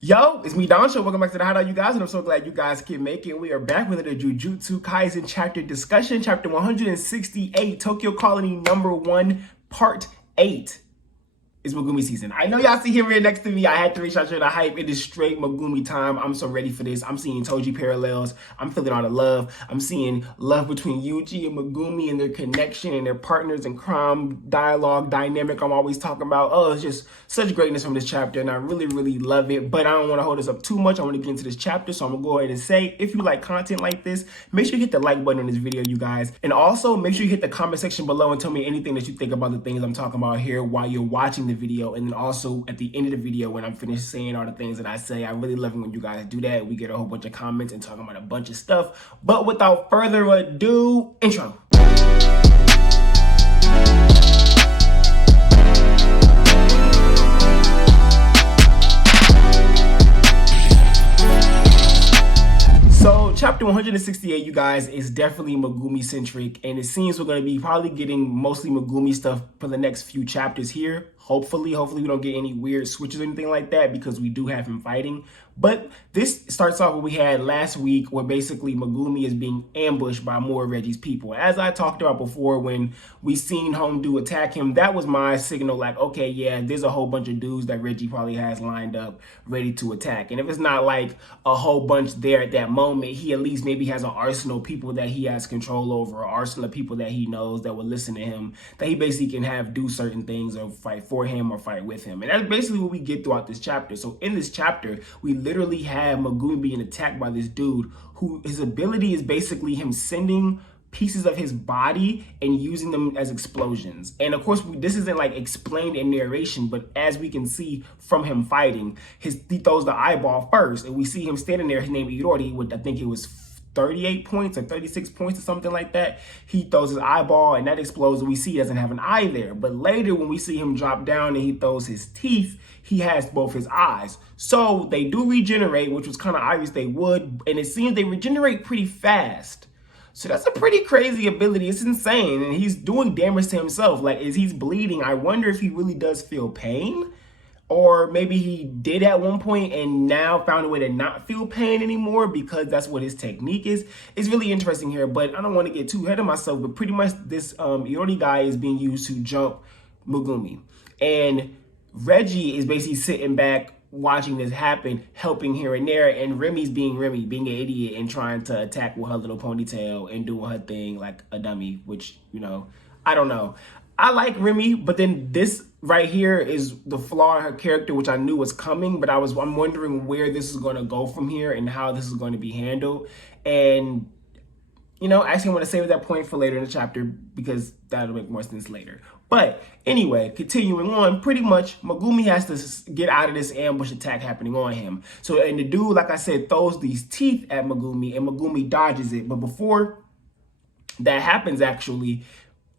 Yo, it's me, Danchou. Welcome back to the Hideout, you guys, and I'm so glad you guys can make it. We are back with the Jujutsu Kaisen Chapter Discussion, Chapter 168, Tokyo Colony Number 1, Part 8. It's Megumi season. I know y'all see him right next to me. I had to reach out to the hype. It is straight Megumi time. I'm so ready for this. I'm seeing Toji parallels. I'm feeling all the love. I'm seeing love between Yuji and Megumi and their connection and their partners and crime dialogue dynamic I'm always talking about. Oh, it's just such greatness from this chapter, and I really, really love it. But I don't want to hold this up too much. I want to get into this chapter, so I'm going to go ahead and say, if you like content like this, make sure you hit the like button on this video, you guys. And also, make sure you hit the comment section below and tell me anything that you think about the things I'm talking about here while you're watching the video. And then also at the end of the video, when I'm finished saying all the things that I say, I really love it when you guys do that. We get a whole bunch of comments and talking about a bunch of stuff. But without further ado, intro. So chapter 168, you guys, is definitely Megumi centric, and it seems we're going to be probably getting mostly Megumi stuff for the next few chapters here. Hopefully we don't get any weird switches or anything like that, because we do have him fighting. But this starts off what we had last week, where basically Megumi is being ambushed by more of Reggie's people. As I talked about before, when we seen Homedew attack him, that was my signal, like, okay, yeah, there's a whole bunch of dudes that Reggie probably has lined up ready to attack. And if it's not like a whole bunch there at that moment, he at least maybe has an arsenal of people that he has control over, an arsenal of people that he knows that will listen to him, that he basically can have do certain things or fight for him or fight with him. And that's basically what we get throughout this chapter. So in this chapter, we literally have Megumi being attacked by this dude who his ability is basically him sending pieces of his body and using them as explosions. And of course, this isn't like explained in narration, but as we can see from him fighting, he throws the eyeball first, and we see him standing there. His name is Irori, with I think it was 38 points or 36 points or something like that. He throws his eyeball and that explodes, and we see he doesn't have an eye there. But later when we see him drop down and he throws his teeth, he has both his eyes. So they do regenerate, which was kind of obvious they would, and it seems they regenerate pretty fast. So that's a pretty crazy ability. It's insane, and he's doing damage to himself. Like, as he's bleeding, I wonder if he really does feel pain, or maybe he did at one point and now found a way to not feel pain anymore because that's what his technique is. It's really interesting here, but I don't want to get too ahead of myself. But pretty much this Irori guy is being used to jump Megumi, and Reggie is basically sitting back watching this happen, helping here and there, and Remy's being Remy, being an idiot and trying to attack with her little ponytail and doing her thing like a dummy, which, you know, I don't know. I like Remy, but then this right here is the flaw in her character, which I knew was coming, but I'm wondering where this is going to go from here and how this is going to be handled. And, you know, actually I want to save that point for later in the chapter because that'll make more sense later. But anyway, continuing on, pretty much Megumi has to get out of this ambush attack happening on him. So, and the dude, like I said, throws these teeth at Megumi, and Megumi dodges it. But before that happens, actually,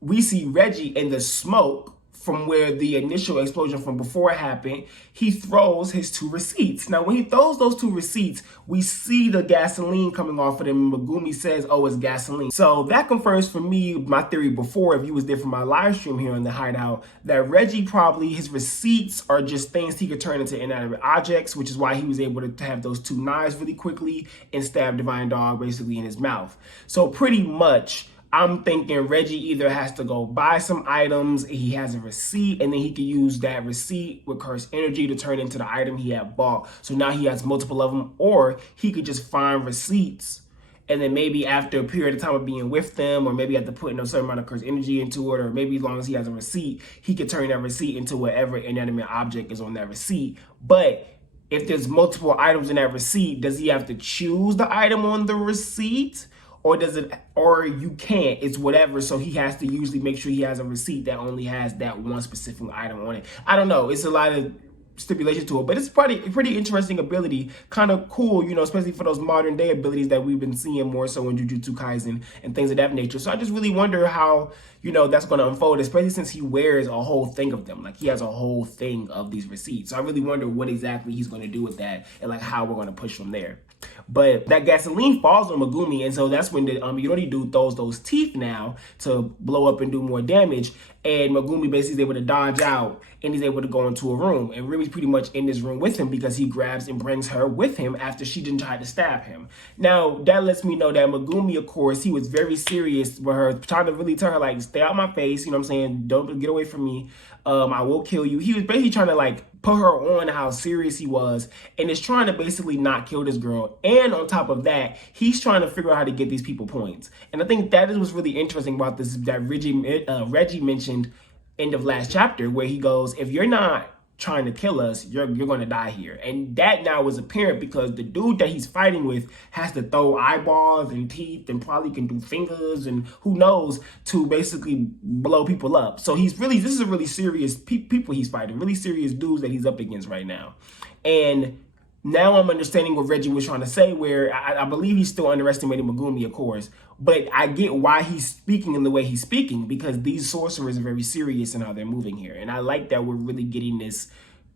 we see Reggie in the smoke from where the initial explosion from before happened. He throws his 2 receipts. Now, when he throws those 2 receipts, we see the gasoline coming off of them. Megumi says, oh, it's gasoline. So that confirms for me my theory before, if you was there for my live stream here in the Hideout, that Reggie probably, his receipts are just things he could turn into inanimate objects, which is why he was able to have those 2 knives really quickly and stab Divine Dog basically in his mouth. So pretty much, I'm thinking Reggie either has to go buy some items, he has a receipt, and then he can use that receipt with cursed energy to turn into the item he had bought. So now he has multiple of them, or he could just find receipts, and then maybe after a period of time of being with them, or maybe have to put in a certain amount of cursed energy into it, or maybe as long as he has a receipt, he could turn that receipt into whatever inanimate object is on that receipt. But if there's multiple items in that receipt, does he have to choose the item on the receipt? Or does it, or you can't, it's whatever. So he has to usually make sure he has a receipt that only has that one specific item on it. I don't know. It's a lot of stipulation to it, but it's pretty interesting ability, kind of cool, you know, especially for those modern day abilities that we've been seeing more so in Jujutsu Kaisen and things of that nature. So I just really wonder how, you know, that's going to unfold, especially since he wears a whole thing of them. Like, he has a whole thing of these receipts. So I really wonder what exactly he's going to do with that and like how we're going to push from there. But that gasoline falls on Megumi, and so that's when the Yorori dude throws those teeth now to blow up and do more damage. And Megumi basically is able to dodge out, and he's able to go into a room. And Rimi's pretty much in this room with him because he grabs and brings her with him after she didn't try to stab him. Now, that lets me know that Megumi, of course, he was very serious with her, trying to really tell her, like, stay out my face, you know what I'm saying? Don't get away from me. I will kill you. He was basically trying to, like, put her on how serious he was, and is trying to basically not kill this girl. And on top of that, he's trying to figure out how to get these people points. And I think that is what's really interesting about this, that Reggie mentioned end of last chapter, where he goes, if you're not trying to kill us, you're going to die here. And that now is apparent because the dude that he's fighting with has to throw eyeballs and teeth and probably can do fingers and who knows to basically blow people up. So this is a really serious people he's fighting, really serious dudes that he's up against right now. And now I'm understanding what Reggie was trying to say, where I believe he's still underestimating Megumi, of course, but I get why he's speaking in the way he's speaking, because these sorcerers are very serious in how they're moving here. And I like that we're really getting this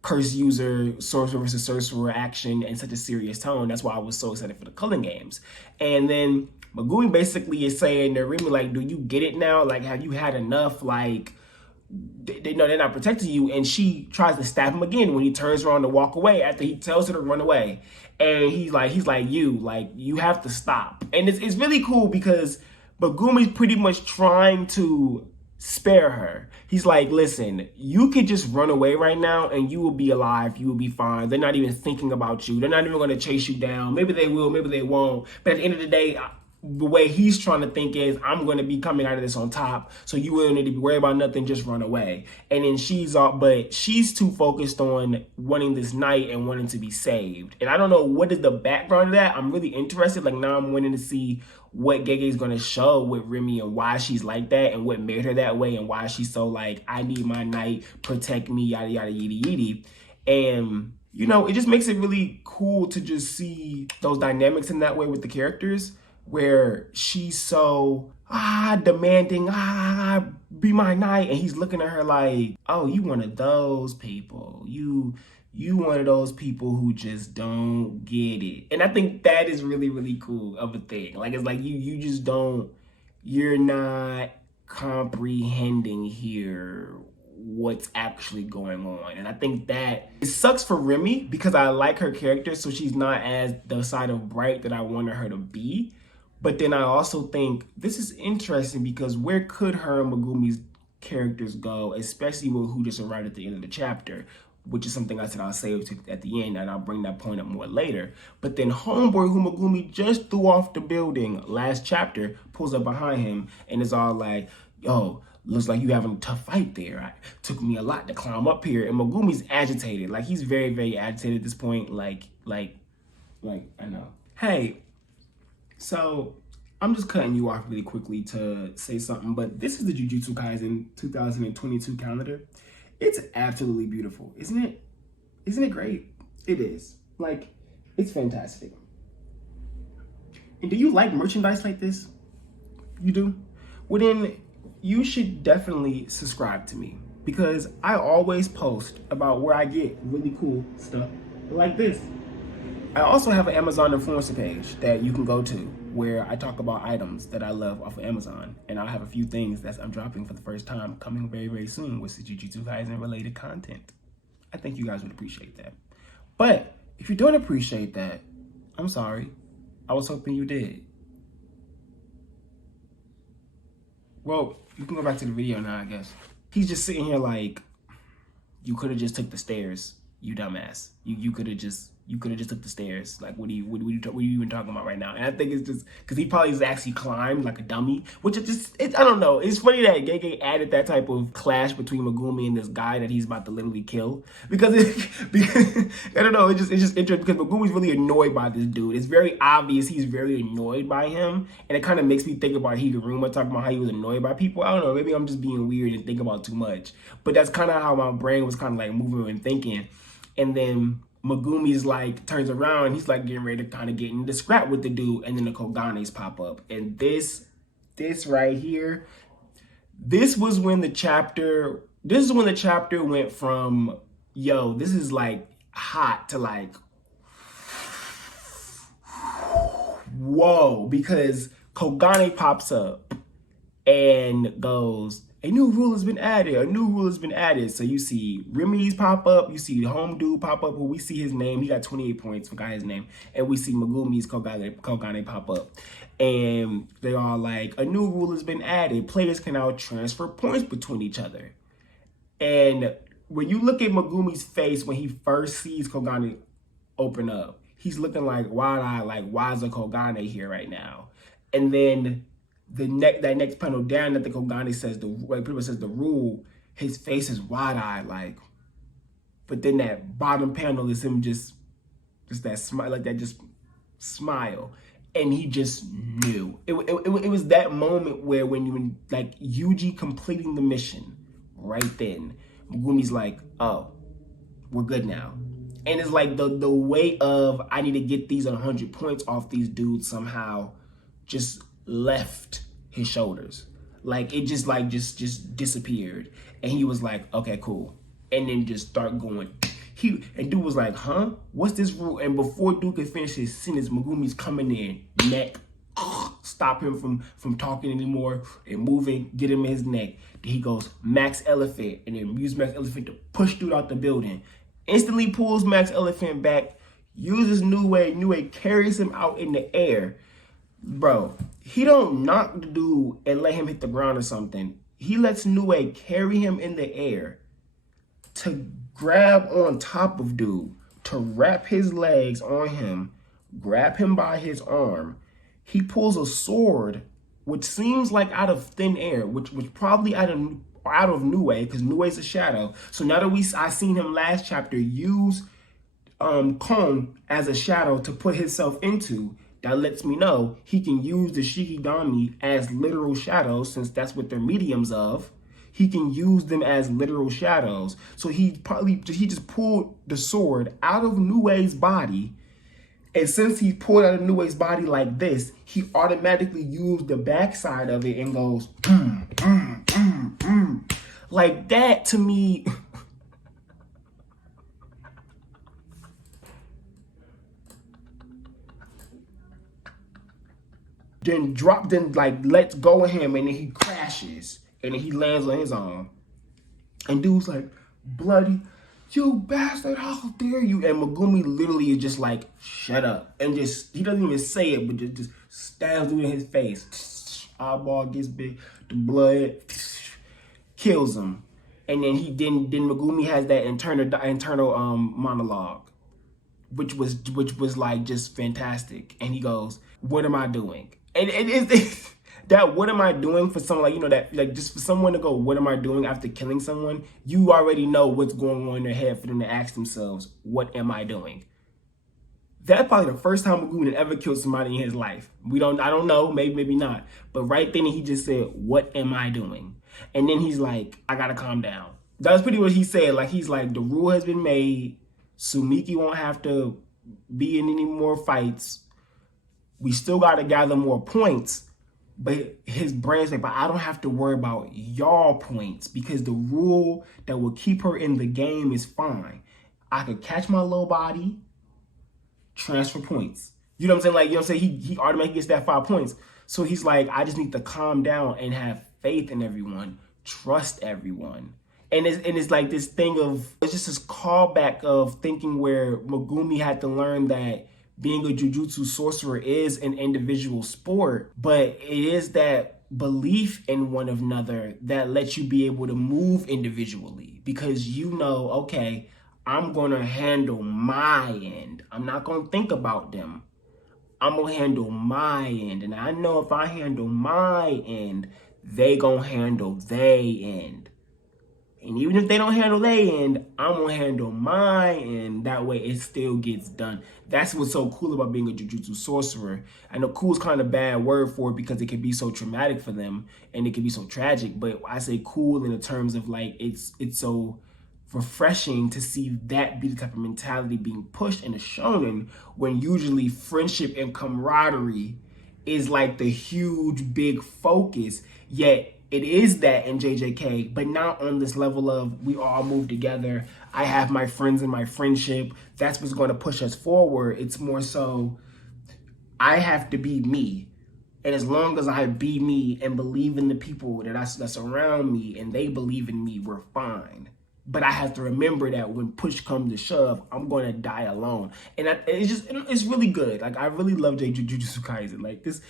curse user, sorcerer versus sorcerer action in such a serious tone. That's why I was so excited for the Culling games. And then Megumi basically is saying to Rimi, like, do you get it now? Like, have you had enough? Like, they know they're not protecting you. And she tries to stab him again when he turns around to walk away after he tells her to run away. And he's like, you have to stop. And it's really cool because Megumi's pretty much trying to spare her. He's like, listen, you could just run away right now and you will be alive. You will be fine. They're not even thinking about you. They're not even going to chase you down. Maybe they will, maybe they won't. But at the end of the day, the way he's trying to think is, I'm going to be coming out of this on top. So you wouldn't need to be worried about nothing. Just run away. And then she's too focused on wanting this knight and wanting to be saved. And I don't know what is the background of that. I'm really interested. Like, now I'm wanting to see what Gege is going to show with Rimi and why she's like that and what made her that way and why she's so like, I need my knight, protect me, yada, yada, yada, yada. And, you know, it just makes it really cool to just see those dynamics in that way with the characters, where she's so demanding, be my knight, and he's looking at her like, oh, you one of those people. You one of those people who just don't get it. And I think that is really, really cool of a thing. Like, it's like you're not comprehending here what's actually going on. And I think that it sucks for Rimi because I like her character, so she's not as the side of bright that I wanted her to be. But then I also think this is interesting because where could her and Megumi's characters go, especially with who just arrived at the end of the chapter, which is something I said I'll say at the end, and I'll bring that point up more later. But then Homeboy, who Megumi just threw off the building last chapter, pulls up behind him and is all like, yo, looks like you having a tough fight there. It took me a lot to climb up here. And Megumi's agitated. Like, he's very, very agitated at this point. Like, I know. Hey, so I'm just cutting you off really quickly to say something, but this is the Jujutsu Kaisen 2022 calendar. It's absolutely beautiful, isn't it? Isn't it great? It is. Like, it's fantastic. And do you like merchandise like this? You do? Well, then you should definitely subscribe to me, because I always post about where I get really cool stuff like this. I also have an Amazon influencer page that you can go to where I talk about items that I love off of Amazon. And I'll have a few things that I'm dropping for the first time coming very, very soon with Jujutsu Kaisen related content. I think you guys would appreciate that. But if you don't appreciate that, I'm sorry. I was hoping you did. Well, you can go back to the video now, I guess. He's just sitting here like, you could have just took the stairs, you dumbass. You could have just took the stairs. Like, what are you even talking about right now? And I think it's just because he probably just actually climbed like a dummy, which is just, I don't know. It's funny that Gege added that type of clash between Megumi and this guy that he's about to literally kill, because I don't know. It's just interesting because Megumi's really annoyed by this dude. It's very obvious he's very annoyed by him, and it kind of makes me think about Higuruma talking about how he was annoyed by people. I don't know. Maybe I'm just being weird and thinking about too much, but that's kind of how my brain was kind of like moving and thinking. And then Megumi's like turns around and he's like getting ready to kind of get into scrap with the dude, and then the Koganes pop up. And this right here, this is when the chapter went from, yo, this is like hot, to like, whoa, because Kogane pops up and goes, a new rule has been added, a new rule has been added. So you see Remy's pop up, you see the home dude pop up, who we see his name, he got 28 points, forgot his name, and we see Megumi's Kogane pop up. And they're all like, a new rule has been added, players can now transfer points between each other. And when you look at Megumi's face when he first sees Kogane open up, he's looking like wide-eyed, like, why is a Kogane here right now? And then that next panel down that the Kogane says pretty much says the rule, his face is wide-eyed, like. But then that bottom panel is him just that smile, like that just smile, and he just knew. It was that moment where when like Yuji completing the mission, right then Megumi's like, oh, we're good now. And it's like the weight of, I need to get these 100 points off these dudes somehow just left his shoulders. Like it just disappeared. And he was like, okay, cool. And then just start going. And dude was like, huh? What's this rule? And before dude could finish his sentence, Megumi's coming in, neck, stop him from talking anymore and moving, get him in his neck. Then he goes, Max Elephant, and then use Max Elephant to push dude out the building. Instantly pulls Max Elephant back, uses New Way carries him out in the air. Bro, he don't knock the dude and let him hit the ground or something. He lets New Way carry him in the air to grab on top of dude, to wrap his legs on him, grab him by his arm. He pulls a sword, which seems like out of thin air, which probably out of New Way, because New Way's a shadow. So now that I seen him last chapter use Kon as a shadow to put himself into, that lets me know he can use the Shikigami as literal shadows, since that's what they're mediums of. He can use them as literal shadows. So he just pulled the sword out of New Way's body. And since he pulled out of New Way's body like this, he automatically used the backside of it and goes, like that to me. Then lets go of him, and then he crashes, and then he lands on his arm. And dude's like, bloody, you bastard, how dare you? And Megumi literally is just like, shut up. And he doesn't even say it, but just stabs dude in his face. Eyeball gets big, the blood kills him. And then Megumi has that internal monologue, which was like just fantastic. And he goes, what am I doing? And it's that what am I doing for someone, like, that, like, just for someone to go, what am I doing after killing someone? You already know what's going on in their head for them to ask themselves, what am I doing? That's probably the first time Megumi had ever killed somebody in his life. I don't know, maybe not. But right then he just said, what am I doing? And then he's like, I gotta calm down. That's pretty what he said. Like, he's like, the rule has been made. Sumiki won't have to be in any more fights. We still got to gather more points, but his brain's like, but I don't have to worry about y'all points, because the rule that will keep her in the game is fine. I could catch my low body, transfer points. You know what I'm saying? Like, you know what I'm saying? He automatically gets that 5 points. So he's like, I just need to calm down and have faith in everyone, trust everyone. And it's like this thing of, it's just this callback of thinking where Megumi had to learn that being a Jujutsu sorcerer is an individual sport, but it is that belief in one another that lets you be able to move individually, because you know, okay, I'm going to handle my end. I'm not going to think about them. I'm going to handle my end. And I know if I handle my end, they going to handle they end. And even if they don't handle their end, I'm going to handle my end. That way it still gets done. That's what's so cool about being a Jujutsu sorcerer. I know cool is kind of a bad word for it because it can be so traumatic for them and it can be so tragic. But I say cool in the terms of like, it's so refreshing to see that be the type of mentality being pushed in a shonen, when usually friendship and camaraderie is like the huge big focus. Yet it is that in JJK, but not on this level of we all move together. I have my friends and my friendship. That's what's going to push us forward. It's more so I have to be me. And as long as I be me and believe in the people that's around me and they believe in me, we're fine. But I have to remember that when push comes to shove, I'm going to die alone. And it's really good. Like, I really love Jujutsu Kaisen. Like, this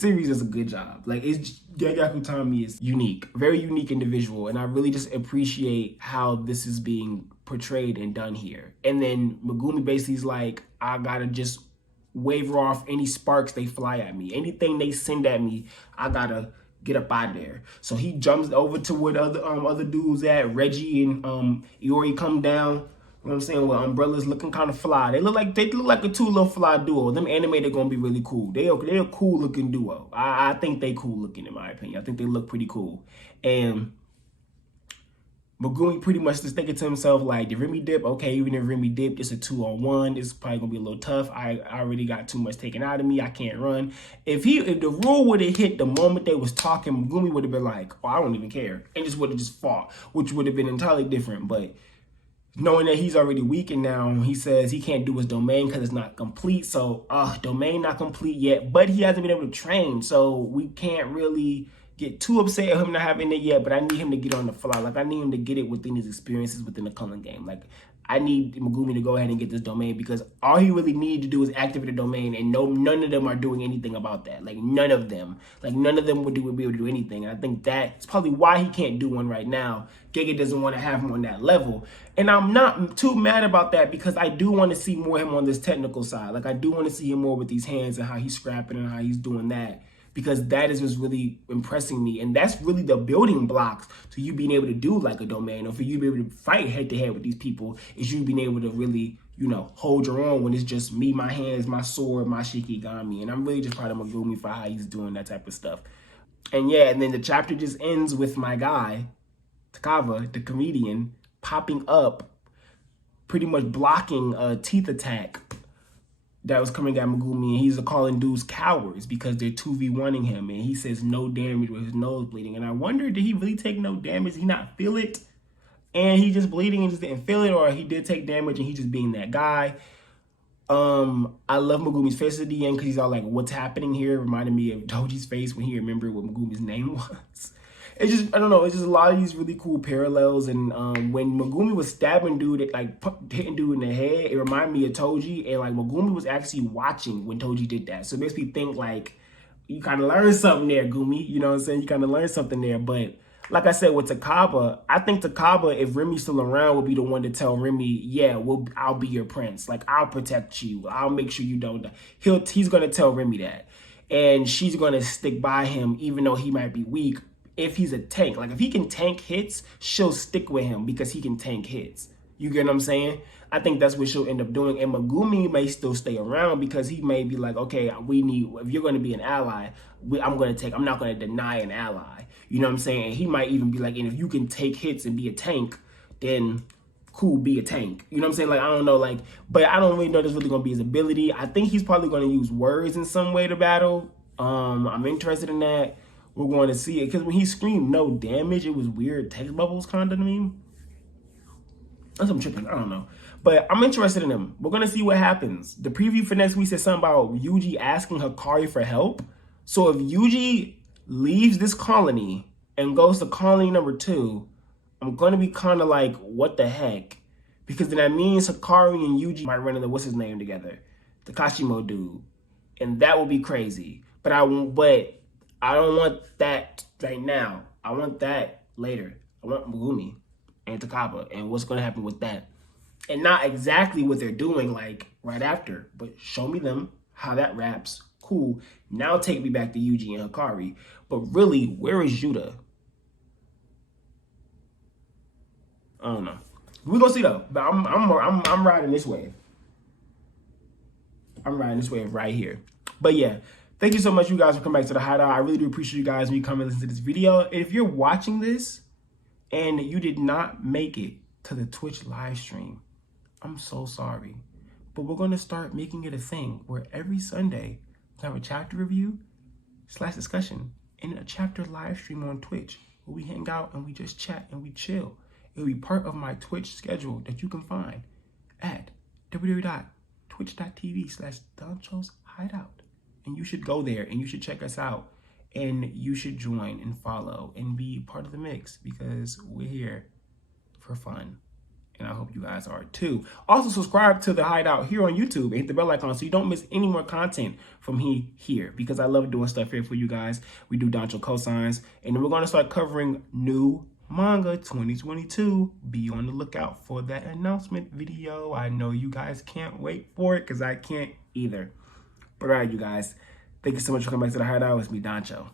series does a good job. Like, Gyagaku Tami is unique, very unique individual. And I really just appreciate how this is being portrayed and done here. And then Megumi basically is like, I got to just waver off any sparks they fly at me. Anything they send at me, I gotta get up out of there. So he jumps over to where the other dudes at. Reggie and Iori come down. You know what I'm saying? Well, Umbrella's looking kind of fly. They look like a two little fly duo. Them animated gonna be really cool. They're a cool looking duo. I think they cool looking in my opinion. I think they look pretty cool. And Megumi pretty much just thinking to himself, like, did Remy dip? Okay, even if Remy dipped, it's a 2-on-1. It's probably gonna be a little tough. I already got too much taken out of me. I can't run. If the rule would have hit the moment they was talking, Megumi would have been like, oh, I don't even care, and just would have just fought, which would have been entirely different. But knowing that he's already weakened now, he says he can't do his domain because it's not complete. So, domain not complete yet, but he hasn't been able to train, so we can't really get too upset at him not having it yet, but I need him to get on the fly. Like, I need him to get it within his experiences within the Cullen game. Like, I need Megumi to go ahead and get this domain because all he really needed to do is activate the domain, and none of them are doing anything about that. Like, none of them. Like, none of them would be able to do anything. And I think that's probably why he can't do one right now. Gege doesn't want to have him on that level. And I'm not too mad about that because I do want to see more of him on this technical side. Like, I do want to see him more with these hands and how he's scrapping and how he's doing that, because that is what's really impressing me. And that's really the building blocks to you being able to do like a domain, or for you to be able to fight head to head with these people, is you being able to really, hold your own when it's just me, my hands, my sword, my shikigami. And I'm really just proud of Megumi for how he's doing that type of stuff. And yeah, and then the chapter just ends with my guy, Takava, the comedian, popping up, pretty much blocking a teeth attack that was coming at Megumi, and he's calling dudes cowards because they're 2v1ing him, and he says no damage with his nose bleeding. And I wonder, did he really take no damage? Did he not feel it? And he just bleeding and just didn't feel it, or he did take damage and he just being that guy. I love Megumi's face at the end because he's all like, what's happening here? It reminded me of Toji's face when he remembered what Megumi's name was. It's just, I don't know, it's just a lot of these really cool parallels. And when Megumi was stabbing dude, like hitting dude in the head, it reminded me of Toji. And like Megumi was actually watching when Toji did that. So it makes me think like, you kind of learned something there, Gumi. You know what I'm saying? You kind of learned something there. But like I said, with Takaba, I think Takaba, if Remy's still around, would be the one to tell Remy, yeah, I'll be your prince. Like, I'll protect you. I'll make sure you don't die. He's going to tell Remy that. And she's going to stick by him, even though he might be weak. If he's a tank, like if he can tank hits, she'll stick with him because he can tank hits. You get what I'm saying? I think that's what she'll end up doing. And Megumi may still stay around because he may be like, okay, if you're going to be an ally, I'm not going to deny an ally. You know what I'm saying? And he might even be like, and if you can take hits and be a tank, then cool, be a tank. You know what I'm saying? Like, I don't know, like, but I don't really know that's really going to be his ability. I think he's probably going to use words in some way to battle. I'm interested in that. We're going to see it because when he screamed no damage, it was weird text bubbles kind of to me. That's I'm tripping. I don't know. But I'm interested in him. We're going to see what happens. The preview for next week said something about Yuji asking Hikari for help. So if Yuji leaves this colony and goes to colony number 2, I'm going to be kind of like, what the heck? Because then that means Hikari and Yuji might run into what's his name together, the Kashimo dude. And that would be crazy. But I don't want that right now. I want that later. I want Megumi and Takaba and what's going to happen with that. And not exactly what they're doing like right after, but show me them, how that wraps. Cool. Now take me back to Yuji and Hikari. But really, where is Yuta? I don't know. We're going to see though. But I'm riding this wave. I'm riding this wave right here. But yeah. Thank you so much, you guys, for coming back to the Hideout. I really do appreciate you guys when you come and listen to this video. And if you're watching this and you did not make it to the Twitch live stream, I'm so sorry. But we're going to start making it a thing where every Sunday we have a chapter review / discussion and a chapter live stream on Twitch where we hang out and we just chat and we chill. It will be part of my Twitch schedule that you can find at www.twitch.tv/Danchou's Hideout. And you should go there and you should check us out. And you should join and follow and be part of the mix because we're here for fun. And I hope you guys are too. Also, subscribe to the Hideout here on YouTube and hit the bell icon so you don't miss any more content from me here because I love doing stuff here for you guys. We do Danchou cosigns, and then we're going to start covering new manga 2022. Be on the lookout for that announcement video. I know you guys can't wait for it because I can't either. But all right, you guys, thank you so much for coming back to the Hideout. It's me, Danchou.